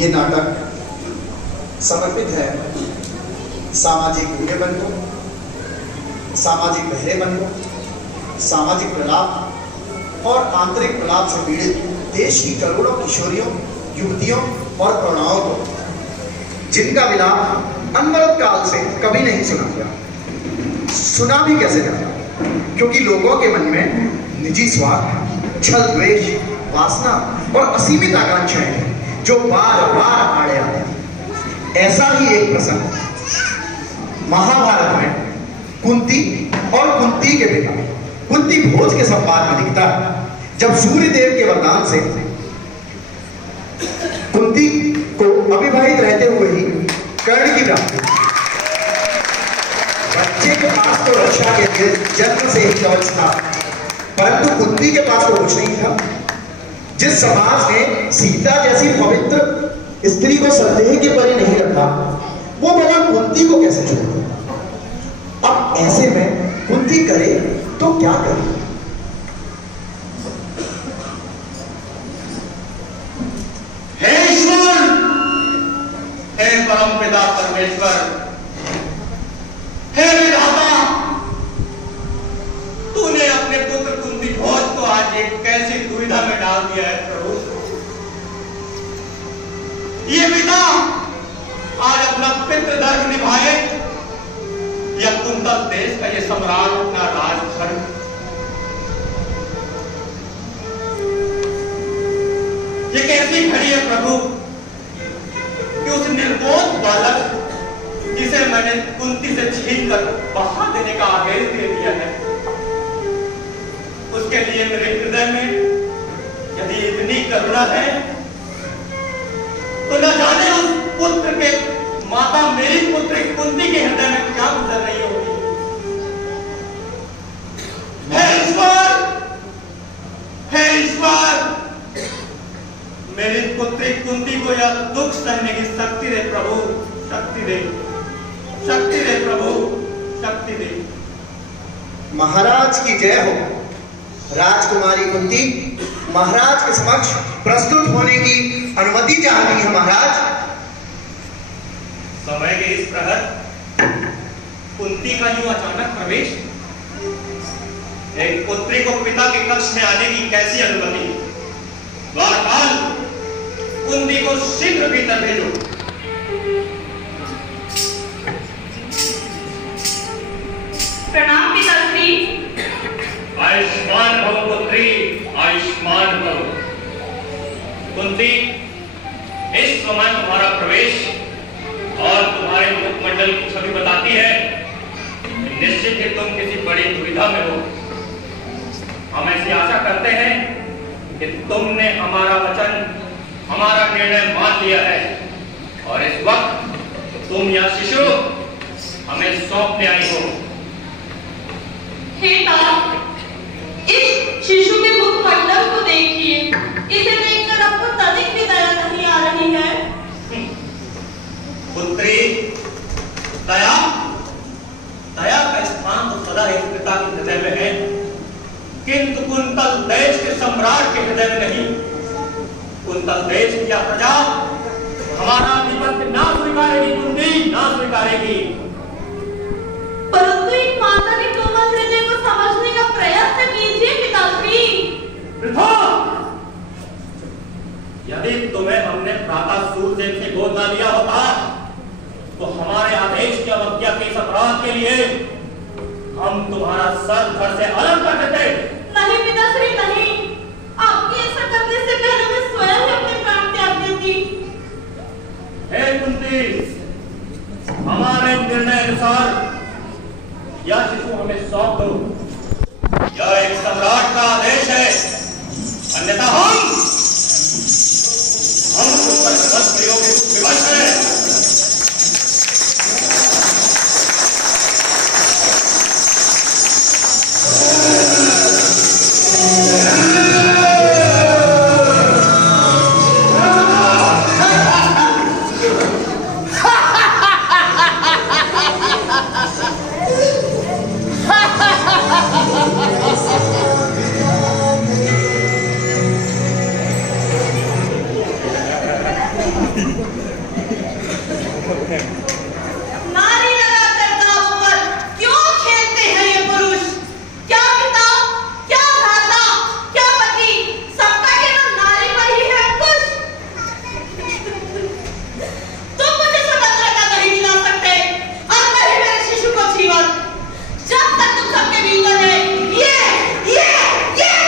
ये नाटक समर्पित है सामाजिक मूल्यबन को, सामाजिक बहरेपन को, सामाजिक प्रलाप और आंतरिक प्रलाप से पीड़ित देश की करोड़ों किशोरियों, युवतियों और प्रौढ़ाओं को, जिनका विलाप अनवरत काल से कभी नहीं सुना गया। सुना भी कैसे जाता, क्योंकि लोगों के मन में निजी स्वार्थ, छल, द्वेष, वासना और असीमित आकांक्षाएं हैं जो बार बार आड़े आते हैं। ऐसा ही एक प्रसंग महाभारत में कुंती और कुंती के पिता कुंती भोज के संवाद में दिखता है, जब सूर्यदेव के वरदान से कुंती को अविवाहित रहते हुए ही कर्ण की प्राप्ति। बच्चे के पास तो रक्षा के लिए जन्म से ही कवच था, परंतु कुंती के पास तो कुछ नहीं था। जिस समाज ने सीता जैसी पवित्र स्त्री को संदेह के परे नहीं रखा, वो भला कुंती को कैसे छोड़े? अब ऐसे में कुंती करे तो क्या करे? हे ईश्वर, हे परम पिता परमेश्वर, हे विधाता, तूने अपने पुत्र कुंती भोज को आज एक कैसी दुविधा में डाल दिया है प्रभु। ये पिता आज अपना पितृधर्म निभाए या कुंतल देश का ये सम्राट अपना राजधर्म? ये कैसी घड़ी है प्रभु कि उस निर्बोध बालक जिसे मैंने कुंती से छीनकर बहा देने का आदेश दे दिया है, उसके लिए मेरे हृदय में यदि इतनी करुणा है तो न जाने उस पुत्र के माता मेरी पुत्री कुंती के हृदय में क्या गुजर रही होगी। हे ईश्वर, हे ईश्वर, मेरी पुत्री कुंती को यह दुख सहने की शक्ति दे प्रभु, शक्ति दे, शक्ति दे प्रभु, शक्ति दे। महाराज की जय हो। राजकुमारी कुंती महाराज के समक्ष प्रस्तुत होने की अनुमति चाहती है। महाराज, समय के इस प्रहर कुंती का यूं अचानक प्रवेश, एक पुत्री को पिता के कक्ष में आने की कैसी अनुमति? द्वारपाल, कुंती को शीघ्र भीतर भेजो। प्रणाम पिताश्री। आयुष्मान भव पुत्री, आयुष्मान भव। कुंती, इस समय तुम्हारा प्रवेश और तुम्हारे मुखमंडल की छवि बताती है निश्चित ही तुम किसी बड़ी दुविधा में हो। हम ऐसी आशा करते हैं कि तुमने हमारा वचन, हमारा निर्णय मान लिया है और इस वक्त तुम यह शिशु हमें सौंपने आई हो। हे तारा, इस शिशु के मुखमंडल को देखिए, इसे देखकर आपको तनिक भी दया नहीं आ रही है। पुत्री, दया, दया का स्थान तो सदा एक पिता के हृदय में है, किंतु कुंतल देश के सम्राट के हृदय में नहीं। कुंतल देश की यह प्रजा हमारा आधिपत्य ना स्वीकारेगी कुंती, ना स्वीकारेगी। परंतु एक माता के कोमल हृदय को समझने का प्रयत्न कीजिए पिताश्री। यदि तुम्हें हमने प्रातः सूर्यदेव से गोद न लिया होता तो हमारे आदेश की अवज्ञा के इस अपराध के लिए हम तुम्हारा सर धड़ से अलग कर देते। नहीं पिताश्री, नहीं, आपके ऐसा करने से पहले मैं स्वयं ही अपने प्राण त्याग देती। हे कुंती, हमारे निर्णय अनुसार यह शिशु हमें सौंप दो। यह एक सम्राट का आदेश है, अन्यथा हम उस पर बस प्रयोग विवश है। नारी लगाकर दाव पर क्यों खेलते हैं ये पुरुष? क्या पिता, क्या भ्राता, क्या पति, सबका केवल नारी पर ही है अंकुश। तुम मुझे स्वतंत्रता नहीं दिला सकते और नहीं मेरे शिशु को जीवन। जब तक तुम सबके भीतर है ये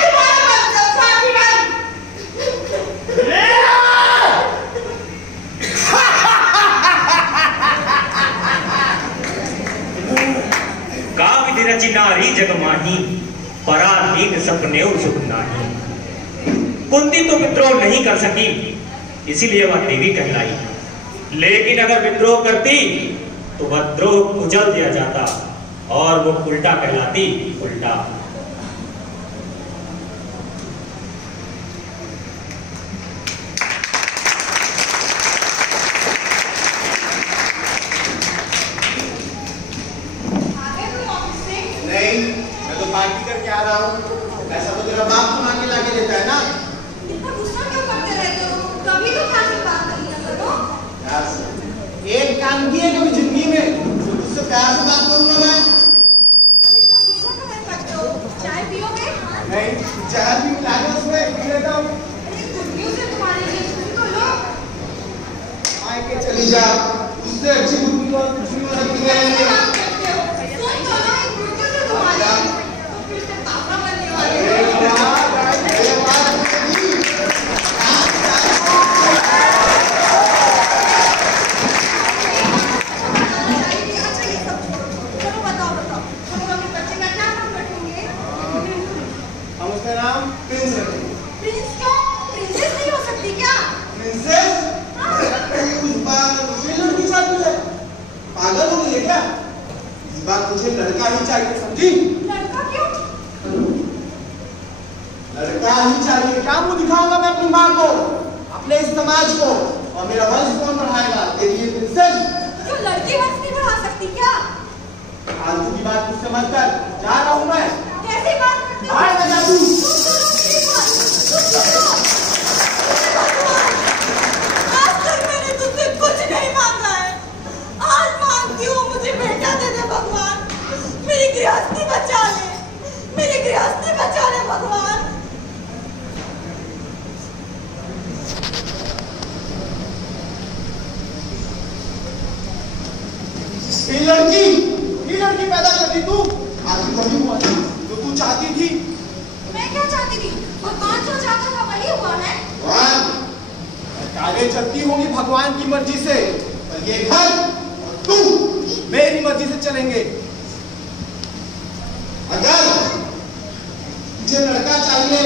तुम्हारा साथी बन। काव्य रचि नारी जगमाही, पराधीन सपने सुख नाही। कुंती तो विद्रोह नहीं कर सकी, इसीलिए वह देवी कहलाई। लेकिन अगर विद्रोह करती तो वह द्रोह कुचल दिया जाता और वो उल्टा कहलाती, उल्टा। पार्टी करके आ रहा हूँ। ऐसा तो तेरा बाप कमा के लाके देता है ना। इतना गुस्सा क्यों करते रहते हो? कभी तो खाने की बात नहीं करो। एक काम किए कभी जिंदगी में, उससे प्यार से बात करूंगा मैं। इतना गुस्सा क्यों करते हो? चाय पियोगे? नहीं, चाय भी मिला दो उसमें, पी लेता हूँ। अरे गुड्डियों से तुम्हारे लिए सुन तो लो। आए के चली जा, उससे अच्छी गुड्डी और कुछ नहीं हो सकती है। मुझे लड़का ही चाहिए, समझी? लड़का क्यों? लड़का ही चाहिए। क्या मुंह दिखाऊंगा मैं अपनी माँ को, अपने इस समाज को, और मेरा वंश कौन बढ़ाएगा? तेरी ये प्रिंसेस। क्यों लड़की वंश नहीं बढ़ा सकती क्या? फालतू की बात मुझसे मत कर, जा रहा हूँ मैं। कैसी बात करते हो? बाहर जा तू। आज तक मैंने तुझसे कुछ नहीं मांगा है, आज मांगती हूँ मुझे बेटा दे दे भगवान। मेरी गृहस्थी बचा ले, मेरी गृहस्थी बचा ले भगवान। ये लड़की पैदा कर दी तू। आखिर वही हुआ था जो तू चाहती थी। मैं क्या चाहती थी? भगवान जो चाहता था वही हुआ है। आगे चलती होंगी भगवान की मर्जी से, पर ये घर और तू मेरी मर्जी से चलेंगे। अगर मुझे लड़का चाहिए,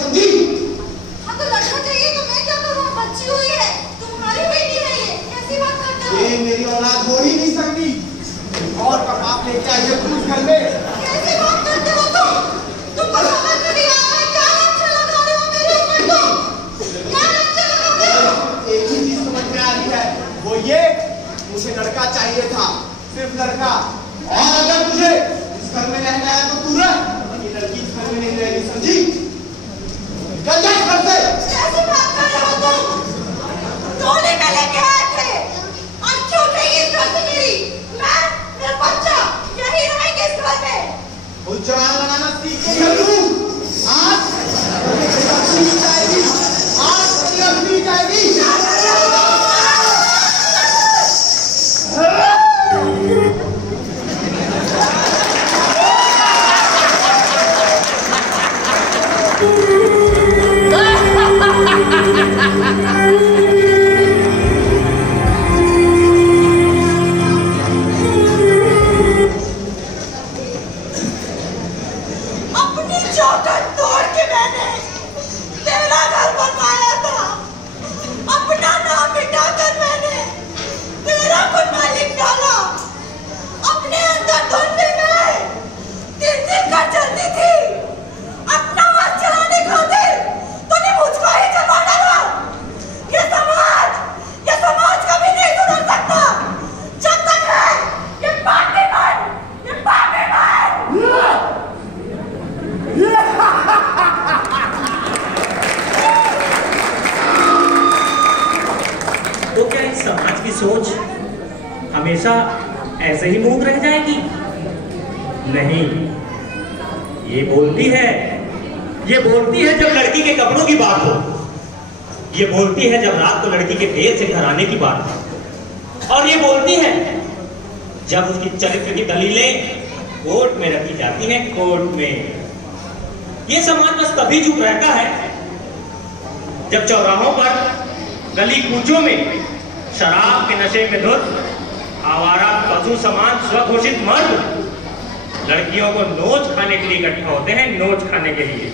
समझी? हाँ तो लड़का चाहिए तो मैं क्या करूँ? बच्ची हुई है, तुम्हारी बेटी है ये, कैसी बात करते हो? ये मेरी औलाद हो ही नहीं सकती। और का बाप लेके आई है पुलिस घर में। कैसी बात करते हो तुम? तुमको समझ में नहीं आ रहा है? क्या लक्ष्य लगा रहे हो मेरे ऊपर तुम? क्या लक्ष्य लगा रहे हो? एक ही चीज समझ में आ रही है, वो ये, मुझे लड़का चाहिए था, सिर्फ लड़का। और अगर तुझे इस घर में रहना है तो तू रह, ये लड़की इस घर में नहीं रहेगी, समझी? चल जा घर से। कैसी बात कर रहे हो तुम? टोली में लेके आए थे, आज क्यों उठेगी इस घर से मेरी? मेरा बच्चा यही रहेगा इस घर में। वो जवान लगाना सीख के घर तू। आज जाएगी, आज जाएगी। अपनी सोच हमेशा ऐसे ही मूक रह जाएगी? नहीं, ये बोलती है जब लड़की के कपड़ों की बात हो, ये बोलती है जब रात को लड़की के देर से घर आने की बात हो, और ये बोलती है जब उसकी चरित्र की दलीलें कोर्ट में रखी जाती हैं, कोर्ट में। ये समाज बस तभी चुप रहता है जब चौराहों पर, गली कूचों में शराब के नशे में धुत आवारा पशु समान स्वघोषित मर्द लड़कियों को नोच खाने के लिए इकट्ठा होते हैं, नोच खाने के लिए।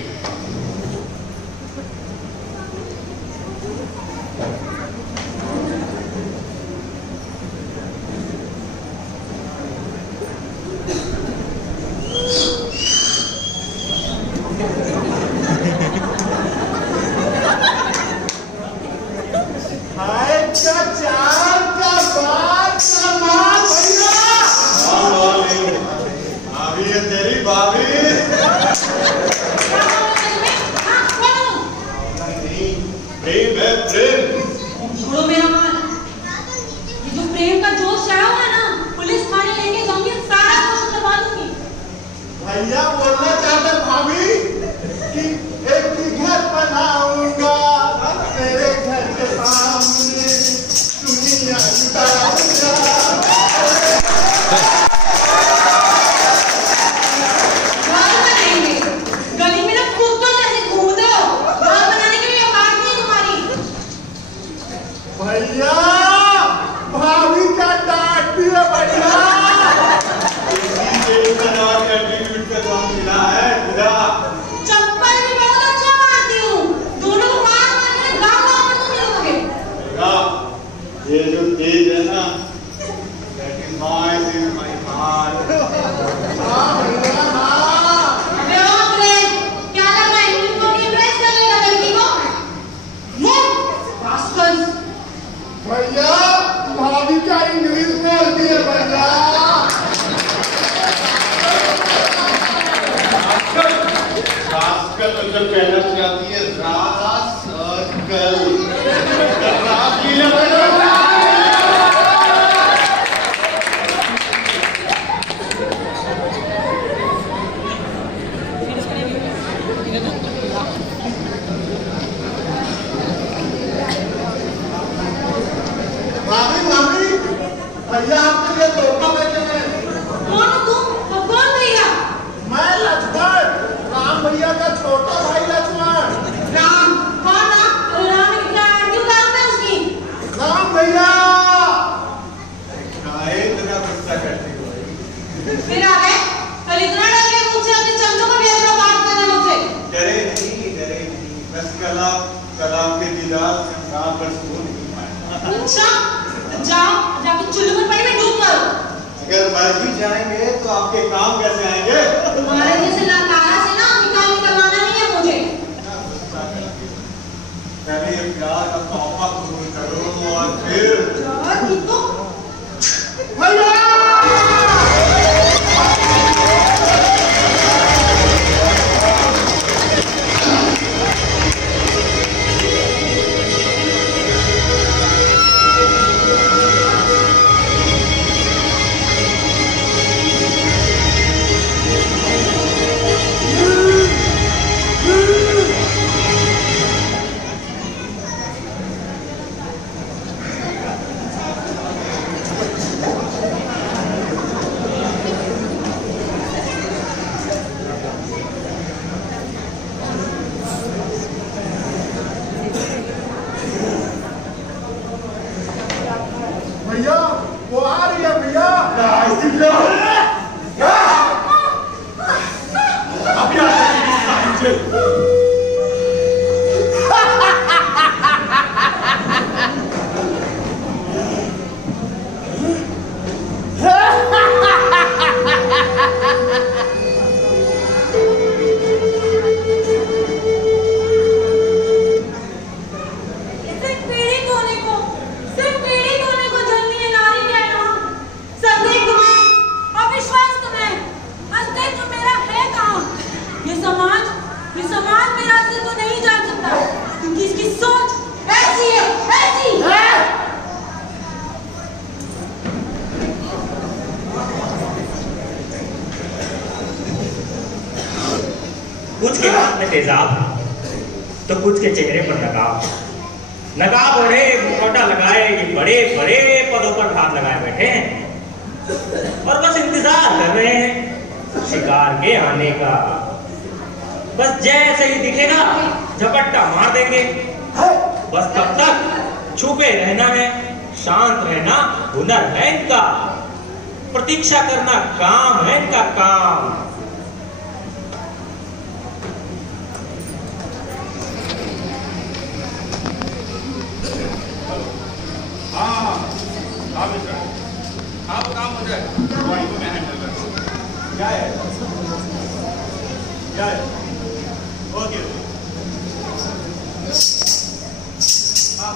में तेजाब तो कुछ के चेहरे पर नकाब ओढ़े मुखौटा लगाए कि बड़े बड़े पदों पर हाथ लगाए बैठे हैं और बस इंतजार कर रहे हैं शिकार के आने का। बस जैसे ही दिखेगा झपट्टा मार देंगे। बस तब तक छुपे रहना है, शांत रहना हुनर है इनका, प्रतीक्षा करना काम है इनका काम। हाँ वो काम हो जाए, बॉडी को मैं हैंडल करता हूँ। क्या है ओके हाँ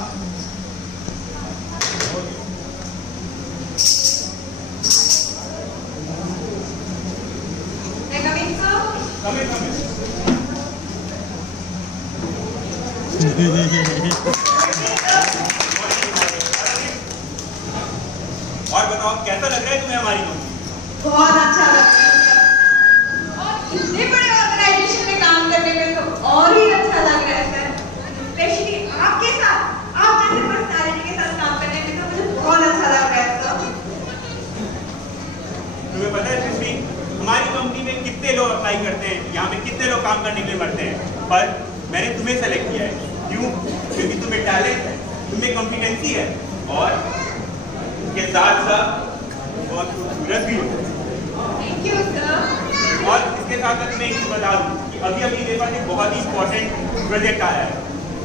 और बताओ कैसा लग रहा है तुम्हें हमारी कंपनी? बहुत अच्छा लग रहा है और इतने बड़े ऑर्गेनाइजेशन में काम करने में तो और ही अच्छा लग रहा है सर। स्पेशली आपके साथ, आप जैसे पर्सनालिटी के साथ काम करने में तो मुझे बहुत अच्छा लग रहा है सर। तुम्हें पता है सिर्फ हमारी कंपनी में कितने लोग अप्लाई करते हैं, यहाँ पे कितने लोग काम करने के लिए मरते हैं, पर मैंने तुम्हें सेलेक्ट किया है। क्यों? क्योंकि तुम्हें टैलेंट है, तुम्हें कॉम्पिटेंसी है और के साथ साथ बहुत खूबसूरत भी हो। Thank you sir. और इसके साथ साथ मैं एक चीज बता दूं कि अभी मेरे पास एक बहुत ही इंपॉर्टेंट प्रोजेक्ट आया है।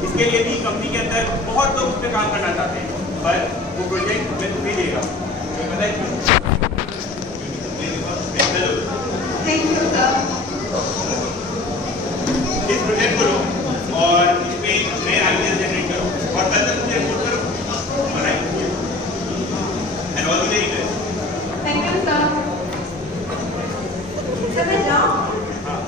इसके लिए भी कंपनी के अंदर बहुत लोग उस पर काम करना चाहते हैं, पर वो प्रोजेक्ट मैं तुम्हें देगा। तुम्हें पता है क्यों? Thank you sir. इस प्रोजेक्ट को लो और इसमें नए आइडियाज जनरेट करो और कल तक मुझे रिपोर्ट करो। Alright and all the very best. Thank you sir. Sir मैं जाऊँ? हाँ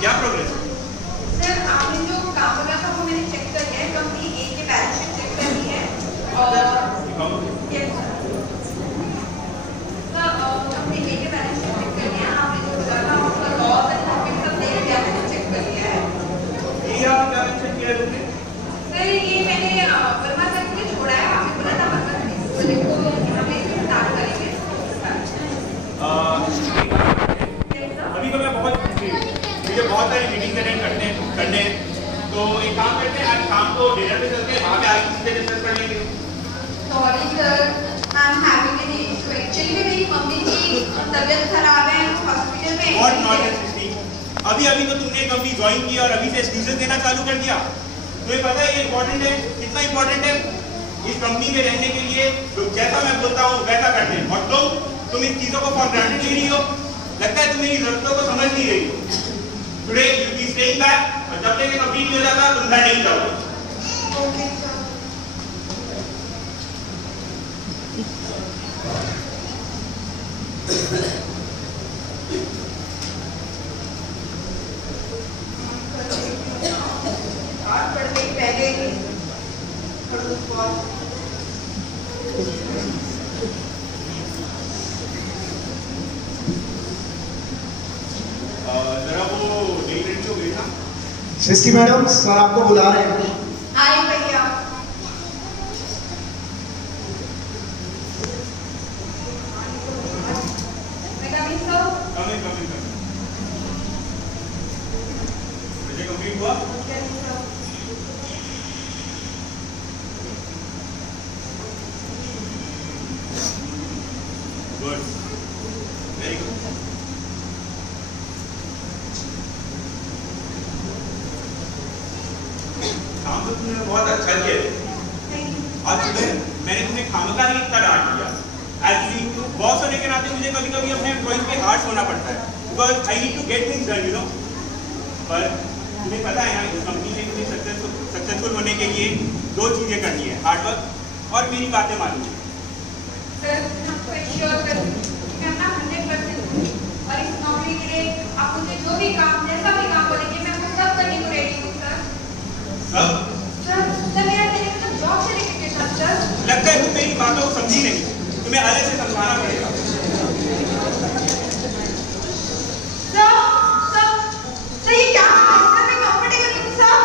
क्या प्रोग्रेस? सर आपने जो काम करा था वो मैंने चेक कर लिया है। कंपनी ए के बैलेंस शीट चेक कर ली है और यस सर कंपनी ए के बैलेंस शीट चेक कर लिया है। आपने जो बताया था उसका लॉस एंड प्रॉफिट सब दे दिया है, चेक कर लिया है। ये आप बैलेंस शीट किया तुमने? सर ये मैंने वर्मा सर को छोड़ा है। आपने बोला था वर्मा सर इस प्रोजेक्ट को यहाँ पे स्टार्ट करेंगे। अभी तो मैं बहुत मुझे बहुत सारी मीटिंग अटेंड करने हैं, तो एक काम करते हैं आज शाम को डिनर पे चलते हैं, वहाँ पे आगे चीजें डिस्कस कर लेंगे। Sorry sir, I am having an issue. Actually मेरी मम्मी की तबीयत खराब है, हॉस्पिटल में और नॉट अभी तो तुमने कंपनी ज्वाइन की और अभी से एक्सक्यूजेस देना चालू कर दिया। तुम्हें पता है ये इंपॉर्टेंट है, कितना इंपॉर्टेंट है इस कंपनी में रहने के लिए। तो जैसा मैं बोलता हूँ वैसा करते हैं और तुम इन चीजों को फॉर ग्रांटेड ले रही हो। लगता है तुम मेरी जरूरतों को समझ नहीं रही हो। Today you be staying back और जब तक ये कंप्लीट नहीं हो जाता तुम घर नहीं जाओगे। Okay sir. आज पढ़ गई पहले ही जरा वो डेट रेडी हो गई ना। सृष्टि मैडम सर आपको बुला रहे हैं। आई भैया। मुझे कंप्लीट हुआ। Good, very good. काम तो तुमने बहुत अच्छा किया। आज मैंने तुम्हें खामखा नहीं इतना डांट दिया। एक्चुअली बॉस होने के नाते मुझे कभी कभी अपने एम्प्लॉइज पे हार्श होना पड़ता है, because I need to get things done, you know. पर तुम्हें पता है ना, इस कंपनी में तुम्हें सक्सेसफुल होने के लिए 2 चीजें करनी है, हार्डवर्क और मेरी बातें माननी है। सर, आपको एश्योर कर मैं अपना 100% दूंगी और इस नौकरी के लिए आप मुझे जो भी काम, जैसा भी काम बोलेंगे, मैं वो सब करने को रेडी हूँ सर। सब? सर मेरा टेलीविजन जॉब से रिलेटेड था सर। लगता है तुम मेरी बातों को समझी नहीं, तुम्हें अलग से समझाना पड़ेगा। सर ये क्या है? मैं कंफर्टेबल हूँ सर।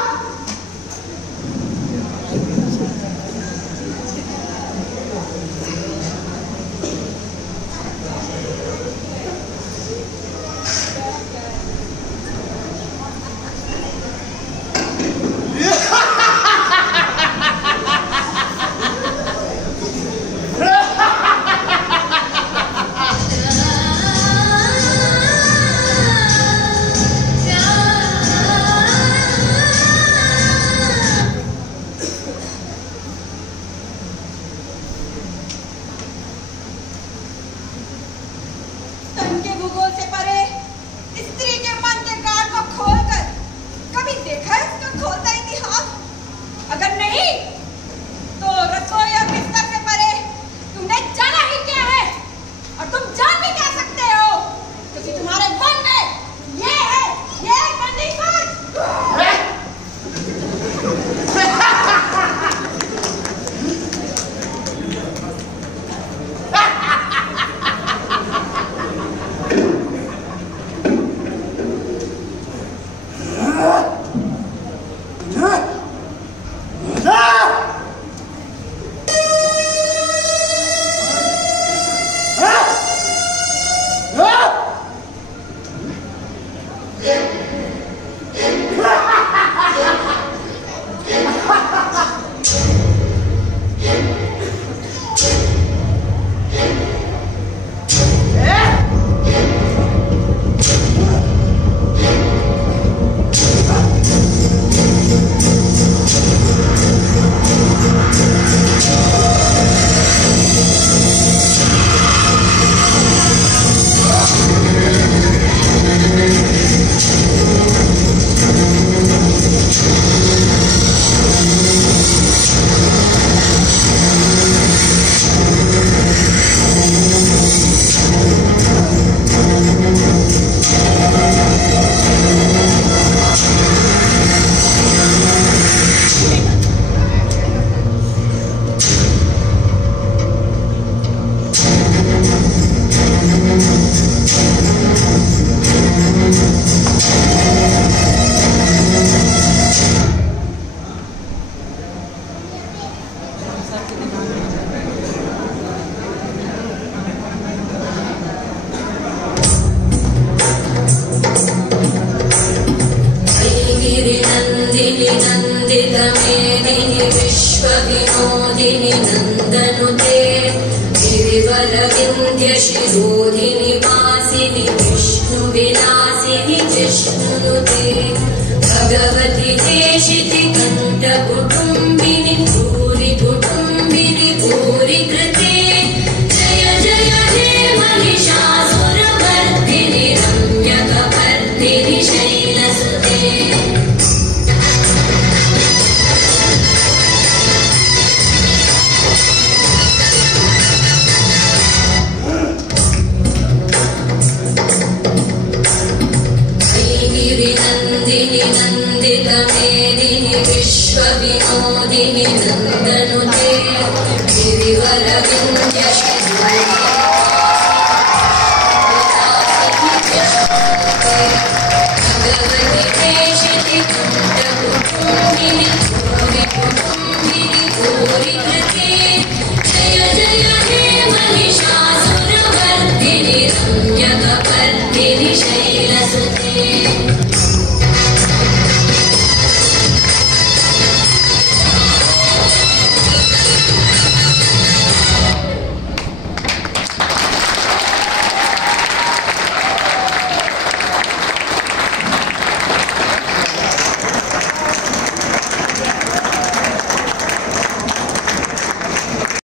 नंदितमेदिनि विश्वविनोदिनि नन्दनुते गिरिवरविन्ध्यशिरोधिनि वासिनि विष्णुविलासिनि विष्णुनुते भगवति देशिति कण्ठकुटुम्बिनि भूरि कुटुम्बिनि भूरि कृते जय जय हे महिषासुरमर्दिनि रम्यकपर्दिनि शैलसुते नंदिनि नंदितमेदिनि विश्वविनोदिनि नन्दनुते गिरिवरविन्ध्यशिरोधिनि भगवति देशिति कण्ठकुटुम्बिनि